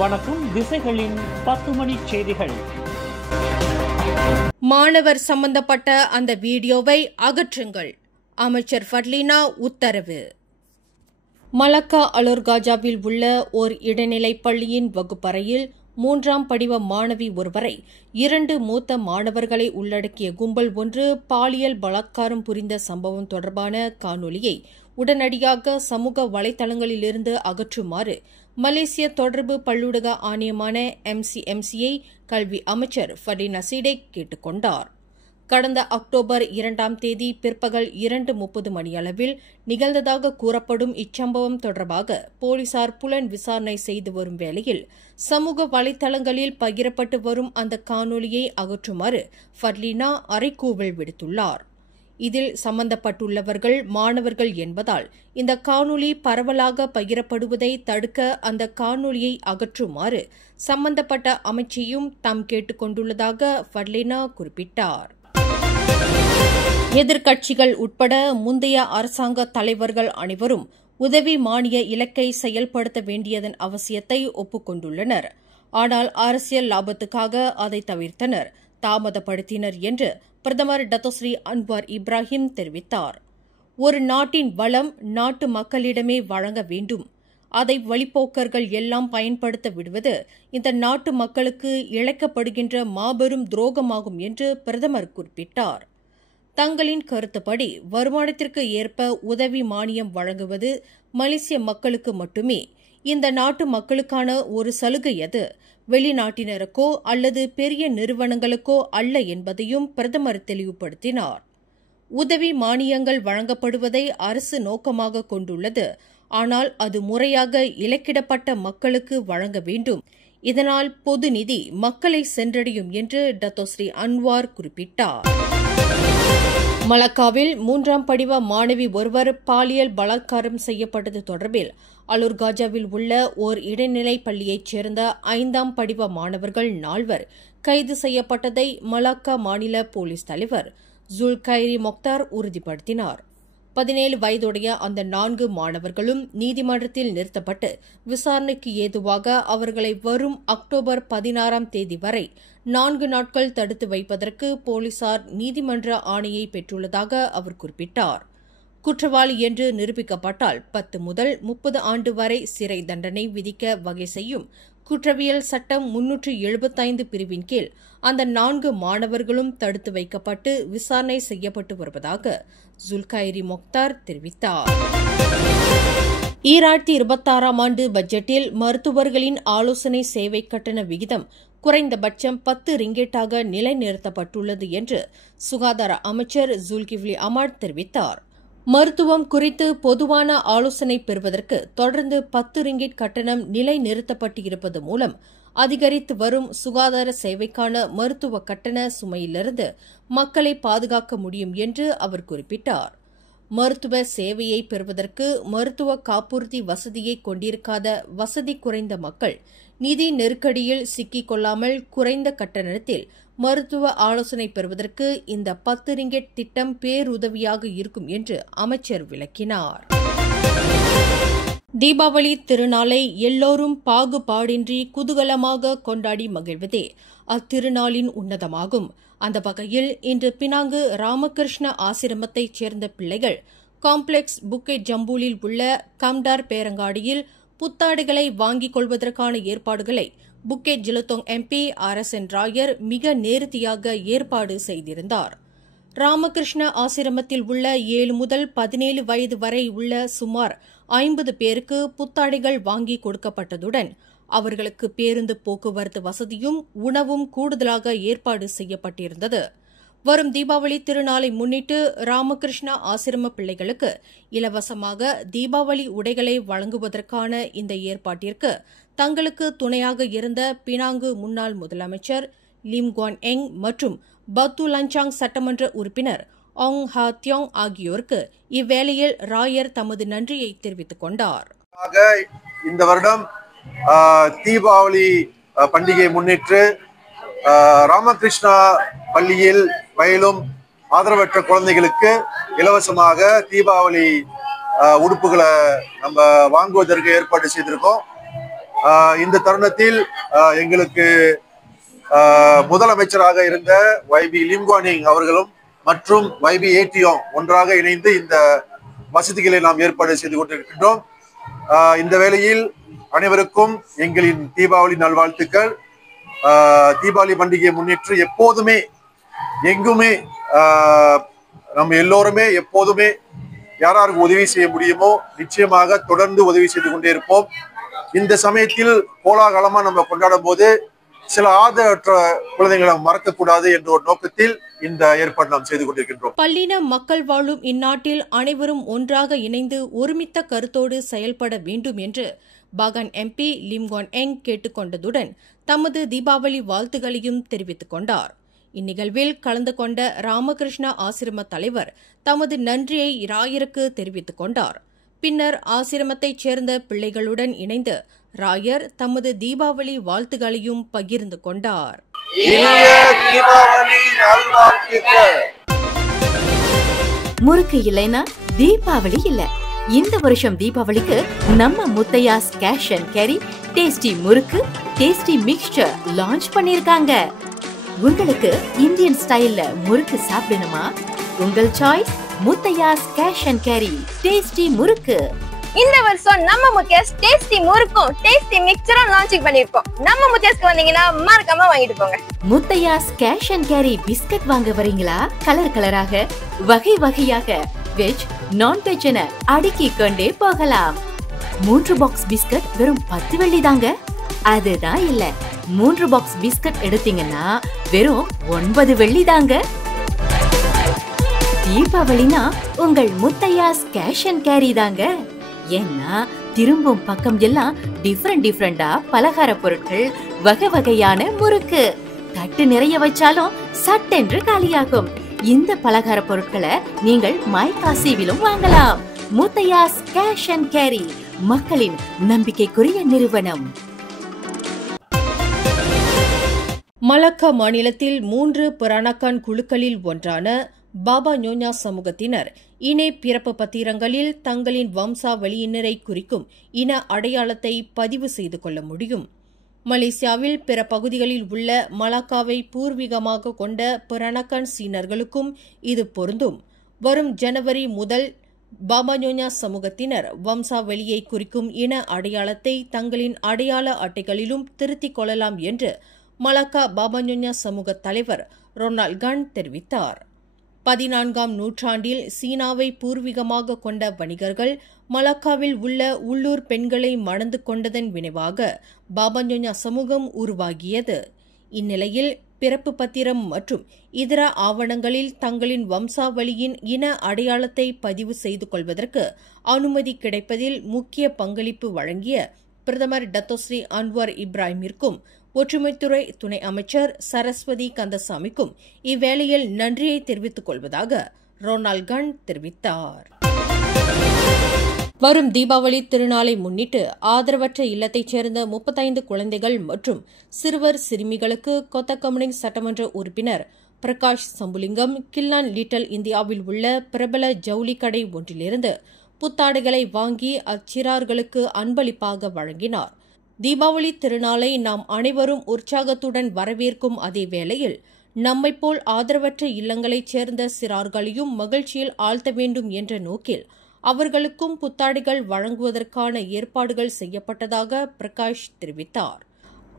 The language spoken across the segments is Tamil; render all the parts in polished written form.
வணக்கம். திசைகளின் 10 மணி செய்திகள். மாணவர் சம்பந்தப்பட்ட அந்த வீடியோவை அகற்றுங்கள். அமைச்சர் ஃபட்லினா உத்தரவு. மலக்கா அலோர்காஜாவில் உள்ள ஓர் இடைநிலை பள்ளியின் வகுப்பறையில் 3ஆம் படிவ மாணவி ஒருவரை 2 மூத்த மாணவர்களை உள்ளடக்கிய கும்பல் ஒன்று பாலியல் பலாத்காரம் புரிந்த சம்பவம் தொடர்பான காணொலியை உடனடியாக சமூக வலைதளங்களிலிருந்து அகற்றுமாறு மலேசிய தொடர்பு பல்லூடக ஆணையமான MCMC-ஐ கல்வி அமைச்சர் ஃபட்லினா சீடேக் கேட்டுக் கொண்டார். கடந்த அக்டோபர் 2ஆம் தேதி பிற்பகல் 2:30 மணியளவில் நிகழ்ந்ததாக கூறப்படும் இச்சம்பவம் தொடர்பாக போலீசார் புலன் விசாரணை செய்து வரும் வேளையில் சமூக வலைதளங்களில் பகிரப்பட்டு வரும் அந்த காணொலியை அகற்றுமாறு ஃபட்லினா அறைகூவல் விடுத்துள்ளார். இதில் சம்பந்தப்பட்டுள்ளவர்கள் மாணவர்கள் என்பதால் இந்த காணொலி பரவலாக பகிரப்படுவதை தடுக்க அந்த காணொலியை அகற்றுமாறு சம்பந்தப்பட்ட அமைச்சையும் தாம் கேட்டுக் கொண்டுள்ளதாக ஃபட்லினா குறிப்பிட்டார். எதிர்க்கட்சிகள் உட்பட முந்தைய அரசாங்க தலைவர்கள் அனைவரும் உதவி மானிய இலக்கை செயல்படுத்த வேண்டியதன் அவசியத்தை ஒப்புக்கொண்டுள்ளனர். ஆனால் அரசியல் லாபத்துக்காக அதை தவிர்த்தனர், தாமதப்படுத்தினர் என்று பிரதமர் டத்தோஸ்ரீ அன்வார் இப்ராஹிம் தெரிவித்தார். ஒரு நாட்டின் வளம் நாட்டு மக்களிடமே வழங்க வேண்டும். அதை வழிப்போக்கர்கள் எல்லாம் பயன்படுத்த விடுவது இந்த நாட்டு மக்களுக்கு இழைக்கப்படுகின்ற மாபெரும் துரோகமாகும் என்று பிரதமர் குறிப்பிட்டார். தங்களின் கருத்துப்படி வருமானத்திற்கு ஏற்ப உதவி மானியம் வழங்குவது மலேசிய மக்களுக்கு மட்டுமே. இந்த நாட்டு மக்களுக்கான ஒரு சலுகை அது, வெளிநாட்டினருக்கோ அல்லது பெரிய நிறுவனங்களுக்கோ அல்ல என்பதையும் பிரதமர் தெளிவுபடுத்தினார். உதவி மானியங்கள் வழங்கப்படுவதை அரசு நோக்கமாக கொண்டுள்ளது. ஆனால் அது முறையாக இலக்கிடப்பட்ட மக்களுக்கு வழங்க வேண்டும். இதனால் பொது நிதி மக்களை சென்றடையும் என்று டத்தோஸ்ரீ அன்வார் குறிப்பிட்டார். மலக்காவில் 3ஆம் படிவ மாணவி ஒருவர் பாலியல் பலாத்காரம் செய்யப்பட்டது தொடர்பில் அலோர்காஜாவில் உள்ள ஓர் இடைநிலை பள்ளியைச் சேர்ந்த 5ஆம் படிவ மாணவர்கள் 4 கைது செய்யப்பட்டதை மலாக்கா மாநில போலீஸ் தலைவர் ஜுல்கைரி மொக்தார் உறுதிப்படுத்தினார். 17 வயதுடைய அந்த 4 மாணவர்களும் நீதிமன்றத்தில் நிறுத்தப்பட்டு விசாரணைக்கு ஏதுவாக அவர்களை வரும் அக்டோபர் 16ஆம் தேதி வரை 4 நாட்கள் தடுத்து வைப்பதற்கு போலீசார் நீதிமன்ற ஆணையை பெற்றுள்ளதாக அவர் குறிப்பிட்டார். குற்றவாளி என்று நிரூபிக்கப்பட்டால் 10 முதல் 30 ஆண்டு வரை சிறை தண்டனை விதிக்க வகை செய்யும் குற்றவியல் சட்டம் 375 பிரிவின் கீழ் அந்த 4 மாணவர்களும் தடுத்து வைக்கப்பட்டு விசாரணை செய்யப்பட்டு வருவதாக ஜுல்கைரி மொக்தார் தெரிவித்தார். 2026ஆம் ஆண்டு பட்ஜெட்டில் மருத்துவர்களின் ஆலோசனை சேவை கட்டண விகிதம் குறைந்தபட்சம் 10 ரிங்கெட்டாக நிலைநிறுத்தப்பட்டுள்ளது என்று சுகாதார அமைச்சர் ஜுல்கிவ்லி அமாட் தெரிவித்தார். மருத்துவம் குறித்து பொதுவான ஆலோசனை பெறுவதற்கு தொடர்ந்து 10 ரிங்கிட் கட்டணம் நிலைநிறுத்தப்பட்டு இருப்பது மூலம் அதிகரித்து வரும் சுகாதார சேவைக்கான மருத்துவ கட்டண சுமையிலிருந்து மக்களை பாதுகாக்க முடியும் என்று அவர் குறிப்பிட்டார். மருத்துவ சேவையை பெறுவதற்கு மருத்துவ காப்புறுதி வசதியை கொண்டிருக்காத வசதி குறைந்த மக்கள் நிதி நெருக்கடியில் சிக்கிக் கொள்ளாமல் குறைந்த கட்டணத்தில் மருத்துவ ஆலோசனை பெறுவதற்கு இந்த 10 ரிங்கெட் திட்டம் பேருதவியாக இருக்கும் என்று அமைச்சர் விளக்கினார். தீபாவளி திருநாளை எல்லோரும் பாகுபாடின்றி குதூகலமாக கொண்டாடி மகிழ்வதே அத்திருநாளின் உன்னதமாகும். அந்த வகையில் இன்று பினாங்கு ராமகிருஷ்ண ஆசிரமத்தைச் சேர்ந்த பிள்ளைகள் காம்ப்ளெக்ஸ் புக்கெட் ஜம்பூலில் உள்ள கம்டார் பேரங்காடியில் புத்தாடைகளை வாங்கிக் கொள்வதற்கான ஏற்பாடுகளை புக்கெட் ஜிலத்தோங் MP RSN ராயர் மிக நேர்த்தியாக ஏற்பாடு செய்திருந்தார். ராமகிருஷ்ண ஆசிரமத்தில் உள்ள 7 முதல் 17 வயது வரை உள்ள சுமார் 50 பேருக்கு புத்தாடைகள் வாங்கி கொடுக்கப்பட்டதுடன் அவர்களுக்கு பேருந்து போக்குவரத்து வசதியும் உணவும் கூடுதலாக ஏற்பாடு செய்யப்பட்டிருந்தது. வரும் தீபாவளி திருநாளை முன்னிட்டு ராமகிருஷ்ணா ஆசிரம பிள்ளைகளுக்கு இலவசமாக தீபாவளி உடைகளை வழங்குவதற்கான இந்த ஏற்பாட்டிற்கு தங்களுக்கு துணையாக இருந்த பினாங்கு முன்னாள் முதலமைச்சர் லிம் குவான் எங் மற்றும் பத்து லஞ்சாங் சட்டமன்ற உறுப்பினர் ஆங் ஹா தியோங் ஆகியோருக்கு இவ்வேளையில் ராயர் தமது நன்றியை தெரிவித்துக் கொண்டார். இந்த வருடம் தீபாவளி பண்டிகை முன்னிட்டு ராமகிருஷ்ணா பள்ளியில் பயிலும் ஆதரவற்ற குழந்தைகளுக்கு இலவசமாக தீபாவளி உடுப்புகளை நம்ம வாங்குவதற்கு ஏற்பாடு செய்திருக்கோம். இந்த தருணத்தில் எங்களுக்கு முதலமைச்சராக இருந்த YB லிம் குவான் இங் அவர்களும் மற்றும் YB ஏடியோங் ஒன்றாக இணைந்து இந்த வசதிகளை நாம் ஏற்பாடு செய்து கொண்டிருக்கின்றோம். இந்த வேளையில் அனைவருக்கும் எங்களின் தீபாவளி நல்வாழ்த்துக்கள். தீபாவளி பண்டிகையை முன்னிட்டு எப்போதுமே எங்குமே நம்ம எல்லோருமே எப்போதுமே யாராருக்கு உதவி செய்ய முடியுமோ நிச்சயமாக தொடர்ந்து உதவி செய்து கொண்டே இருப்போம். இந்த சமயத்தில் கோலாகலமா நம்ம கொண்டாடும் போது சில ஆதரவற்ற குழந்தைகளை மறக்கக்கூடாது என்ற ஒரு நோக்கத்தில் இந்த ஏற்பாடு நாம் செய்து கொண்டிருக்கின்றோம். பல்லின மக்கள் வாழும் இந்நாட்டில் அனைவரும் ஒன்றாக இணைந்து ஒருமித்த கருத்தோடு செயல்பட வேண்டும் என்று பாகான் MP லிம் குவான் இங் கேட்டுக்கொண்டதுடன் தமது தீபாவளி வாழ்த்துகளையும் தெரிவித்துக் கொண்டார். இந்நிகழ்வில் கலந்து கொண்ட ராமகிருஷ்ணா ஆசிரம தலைவர் தமது நன்றியை ராயருக்கு தெரிவித்துக் கொண்டார். பின்னர் ஆசிரமத்தைச் சேர்ந்த பிள்ளைகளுடன் இணைந்து ராயர் தமது தீபாவளி வாழ்த்துகளையும் பகிர்ந்து கொண்டார். முறுக்கு இல்லைனா தீபாவளி இல்ல. இந்த வருஷம் தீபாவளிக்கு நம்ம Muthaiyas cash and carry tasty murukku tasty mixture launch பண்ணிருக்காங்க. உங்களுக்கு இந்தியன் ஸ்டைல்ல முறுக்கு சாப்பிடணுமா? உங்கள் choice Muthaiyas cash and carry tasty murukku. இந்த வருஷம் நம்ம முத்தையாஸ் டேஸ்டி முறுக்கும் டேஸ்டி மிக்சரும் லான்ச் பண்ணிருக்கோம். நம்ம முத்தையாஸ்க்கு வந்தீங்கன்னா மறக்காம வாங்கிட்டு போங்க. Muthaiyas cash and carry biscuit வாங்க வரீங்களா? கலர் கலராக வகை வகையாக வெஜ் நான்வெஜ் என அடுக்கி கொண்டே போகலாம். 3 பாக்ஸ் பிஸ்கட் வெறும் 10 வெள்ளி தாங்க. அதுதான் இல்ல, 3 பாக்ஸ் பிஸ்கட் எடுத்தீங்கன்னா வெறும் 9 வெள்ளி தாங்க. தீபாவளினா உங்கள் முத்தையாஸ் கேஷ் அண்ட் கேரி தாங்க. ஏன்னா திரும்பும் பக்கம் எல்லாம் டிஃபரெண்டா பலகார பொருட்கள் வகை வகையான முறுக்கு தட்டு நிறைய வச்சாலும் சட்டென்று காலியாகும். இந்த பலகார பொருட்களை நீங்கள் மைகாசிவிலும் வாங்கலாம். முத்தையாஸ் கேஷ் அண்ட் கேரி மக்களின் நம்பிக்கைக்குரிய நிறுவனம். மலக்கா மாநிலத்தில் 3 பரானக்கான் குழுக்களில் ஒன்றான பாபா ஞோஞா சமூகத்தினர் இணை பிறப்பு பத்திரங்களில் தங்களின் வம்சாவளியினரை குறிக்கும் இன அடையாளத்தை பதிவு செய்து கொள்ள முடியும். மலேசியாவில் பிற பகுதிகளில் உள்ள மலாக்காவை பூர்வீகமாக கொண்ட பரானக்கான் சீனர்களுக்கும் இது பொருந்தும். வரும் ஜனவரி முதல் பாபா ஞோஞா சமூகத்தினர் வம்சாவளியை குறிக்கும் இன அடையாளத்தை தங்களின் அடையாள அட்டைகளிலும் திருத்திக் கொள்ளலாம் என்று மலாக்கா பாபா ஞோஞா சமூக தலைவர் ரொனால்ட் கன் தெரிவித்தார். 14ஆம் நூற்றாண்டில் சீனாவை பூர்வீகமாக கொண்ட வணிகர்கள் மலாக்காவில் உள்ள உள்ளூர் பெண்களை மணந்து கொண்டதன் விளைவாக பாபா ஞோஞா சமூகம் உருவாகியது. இந்நிலையில் பிறப்பு பத்திரம் மற்றும் இதர ஆவணங்களில் தங்களின் வம்சாவளியின் இன அடையாளத்தை பதிவு செய்து கொள்வதற்கு அனுமதி கிடைப்பதில் முக்கிய பங்களிப்பு வழங்கிய பிரதமர் டத்தோஸ்ரீ அன்வார் இப்ராஹிமிற்கும் ஒற்றுமைத்துறை துணை அமைச்சர் சரஸ்வதி கந்தசாமிக்கும் இவ்வேளையில் நன்றியை தெரிவித்துக் கொள்வதாக ரொனால்ட் கன் தெரிவித்தார். வரும் தீபாவளி திருநாளை முன்னிட்டு ஆதரவற்ற இல்லத்தைச் சேர்ந்த 35 குழந்தைகள் மற்றும் சிறுவர் சிறுமிகளுக்கு கொத்தகமுனிங் சட்டமன்ற உறுப்பினர் பிரகாஷ் சம்புலிங்கம் கில்லான் லிட்டில் இந்தியாவில் உள்ள பிரபல ஜவுளி கடை ஒன்றிலிருந்து புத்தாடைகளை வாங்கி அச்சிறார்களுக்கு அன்பளிப்பாக வழங்கினார். தீபாவளி திருநாளை நாம் அனைவரும் உற்சாகத்துடன் வரவேற்கும் அதே வேளையில் நம்மைப்போல் ஆதரவற்ற இல்லங்களைச் சேர்ந்த சிறார்களையும் மகிழ்ச்சியில் ஆழ்த்த வேண்டும் என்ற நோக்கில் அவர்களுக்கும் புத்தாடைகள் வழங்குவதற்கான ஏற்பாடுகள் செய்யப்பட்டதாக பிரகாஷ் தெரிவித்தார்.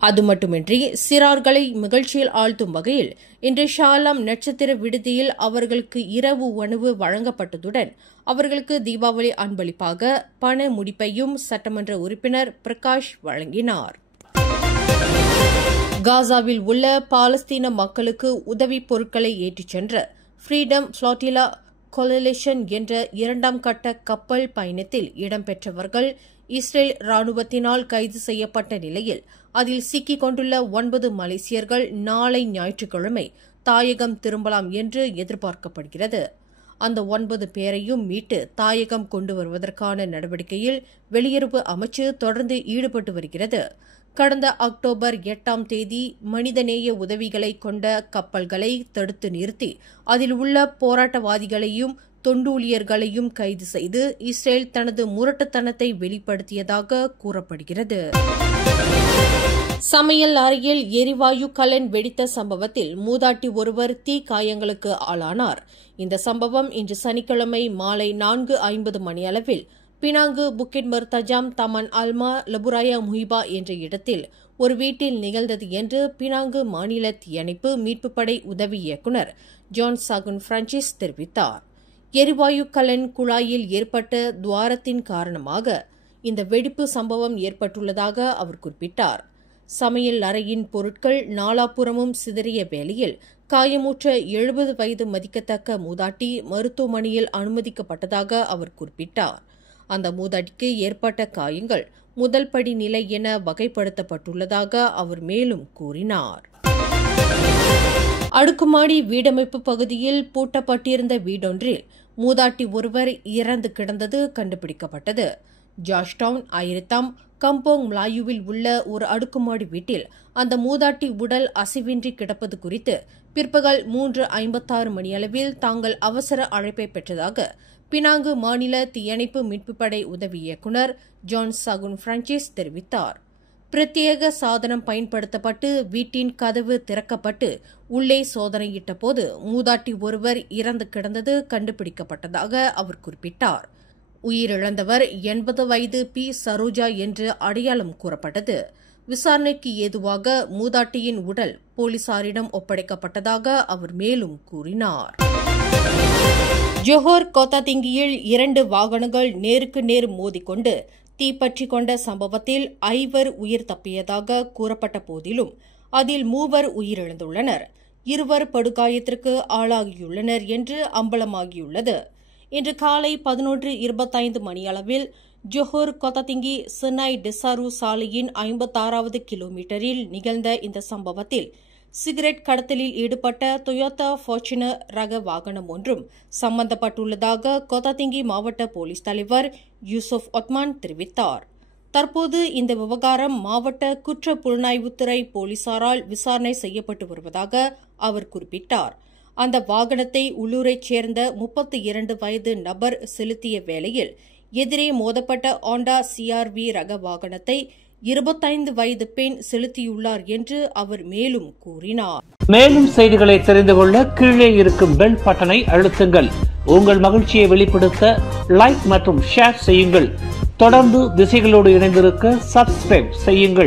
அது மட்டுமின்றி சிறார்களை மகிழ்ச்சியில் ஆழ்த்தும் வகையில் இன்று ஷாலாம் நட்சத்திர விடுதியில் அவர்களுக்கு இரவு உணவு வழங்கப்பட்டதுடன் அவர்களுக்கு தீபாவளி அன்பளிப்பாக பண முடிப்பையும் சட்டமன்ற உறுப்பினர் பிரகாஷ் வழங்கினார். காசாவில் உள்ள பாலஸ்தீன மக்களுக்கு உதவிப் பொருட்களை ஏற்றிச் சென்ற ஃப்ரீடம் ஃபிளாட்டிலா கொலிஷன் என்ற 2ஆம் கட்ட கப்பல் பயணத்தில் இடம்பெற்றவர்கள் இஸ்ரேல் ராணுவத்தினால் கைது செய்யப்பட்ட நிலையில் அதில் சிக்கிக் கொண்டுள்ள 9 மலேசியர்கள் நாளை ஞாயிற்றுக்கிழமை தாயகம் திரும்பலாம் என்று எதிர்பார்க்கப்படுகிறது. அந்த 9 பேரையும் மீட்டு தாயகம் கொண்டு வருவதற்கான நடவடிக்கையில் வெளியுறவு அமைச்சு தொடர்ந்து ஈடுபட்டு வருகிறது. கடந்த அக்டோபர் 8ஆம் தேதி மனிதநேய உதவிகளை கொண்ட கப்பல்களை தடுத்து நிறுத்தி அதில் உள்ள போராட்டவாதிகளையும் தொண்டூழியர்களையும் கைது செய்து இஸ்ரேல் தனது முரட்டுத்தனத்தை வெளிப்படுத்தியதாக கூறப்படுகிறது. சமையல் அறையில் எரிவாயு கலன் வெடித்த சம்பவத்தில் மூதாட்டி ஒருவர் தீக்காயங்களுக்கு ஆளானார். இந்த சம்பவம் இன்று சனிக்கிழமை மாலை 4:50 மணியளவில் பினாங்கு புக்கிட் மர்தஜாம் தமன் அல்மா லபுராயா முஹிபா என்ற இடத்தில் ஒரு வீட்டில் நிகழ்ந்தது என்று பினாங்கு மாநில தீயணைப்பு மீட்புப்படை உதவி இயக்குநர் ஜான் சாகுன் பிரான்சிஸ் தெரிவித்தார். எரிவாயு கலன் குழாயில் ஏற்பட்ட துவாரத்தின் காரணமாக இந்த வெடிப்பு சம்பவம் ஏற்பட்டுள்ளதாக அவர் குறிப்பிட்டார். சமையல் அறையின் பொருட்கள் நாலாபுறமும் சிதறிய வேளையில் காயமுற்ற 70 வயது மதிக்கத்தக்க மூதாட்டி மருத்துவமனையில் அனுமதிக்கப்பட்டதாக அவர் குறிப்பிட்டார். அந்த மூதாட்டிக்கு ஏற்பட்ட காயங்கள் முதல் படி நிலை என வகைப்படுத்தப்பட்டுள்ளதாக அவர் மேலும் கூறினார். அடுக்குமாடி வீடமைப்பு பகுதியில் பூட்டப்பட்டிருந்த வீடொன்றில் மூதாட்டி ஒருவர் இறந்து கிடந்தது கண்டுபிடிக்கப்பட்டது. ஜார்ஜ்டவுன் ஐரித்தாம் கம்போங் மலாயுவில் உள்ள ஒரு அடுக்குமாடி வீட்டில் அந்த மூதாட்டி உடல் அசைவின்றி கிடப்பது குறித்து பிற்பகல் 3:56 மணியளவில் தாங்கள் அவசர அழைப்பை பெற்றதாக பினாங்கு மாநில தீயணைப்பு மீட்புப்படை உதவி இயக்குநர் ஜான் சாகுன் பிரான்சிஸ் தெரிவித்தார். பிரத்யேக சாதனம் பயன்படுத்தப்பட்டு வீட்டின் கதவு திறக்கப்பட்டு உள்ளே சோதனையிட்ட போது மூதாட்டி ஒருவர் இறந்து கிடந்தது கண்டுபிடிக்கப்பட்டதாக அவர் குறிப்பிட்டார். உயிரிழந்தவர் 80 வயது பி சரோஜா என்று அடையாளம் கூறப்பட்டது. விசாரணைக்கு ஏதுவாக மூதாட்டியின் உடல் போலீசாரிடம் ஒப்படைக்கப்பட்டதாக அவர் மேலும் கூறினார். ஜோஹர் கோத்தாதிங்கியில் 2 வாகனங்கள் நேருக்கு நேர் மோதிக்கொண்டு தீப்பற்றிக் கொண்ட சம்பவத்தில் 5 உயிர் தப்பியதாக கூறப்பட்ட போதிலும் அதில் 3 உயிரிழந்துள்ளனர். 2 படுகாயத்திற்கு ஆளாகியுள்ளனர் என்று அம்பலமாகியுள்ளது. இன்று காலை 11:25 மணியளவில் ஜோஹர் கோத்தாதிங்கி சினாய் டெசாரு சாலையின் 56வது கிலோமீட்டரில் நிகழ்ந்த இந்த சம்பவத்தில் சிகரெட் கடத்தலில் ஈடுபட்ட டொயோட்டா ஃபார்ச்சுனர் ரக வாகனம் ஒன்றும் சம்பந்தப்பட்டுள்ளதாக கோத்தாதிங்கி மாவட்ட போலீஸ் தலைவர் யூசுப் ஒத்மான் தெரிவித்தார். தற்போது இந்த விவகாரம் மாவட்ட குற்ற புலனாய்வுத்துறை போலீசாரால் விசாரணை செய்யப்பட்டு வருவதாக அவர் குறிப்பிட்டார். அந்த வாகனத்தை உள்ளூரைச் சேர்ந்த 32 வயது நபர் செலுத்திய வேளையில் எதிரே மோதப்பட்ட ஹோண்டா CRV ரக வாகனத்தை 25 வயது பெண் செலுத்தியுள்ளார் என்று அவர் மேலும் கூறினார். மேலும் செய்திகளை தெரிந்து கொள்ள கீழே இருக்கும் பெல் பட்டனை அழுத்துங்கள். உங்கள் மகிழ்ச்சியை வெளிப்படுத்த லைக் மற்றும் ஷேர் செய்யுங்கள். தொடர்ந்து திசைகளோடு இணைந்திருக்க சப்ஸ்கிரைப் செய்யுங்கள்.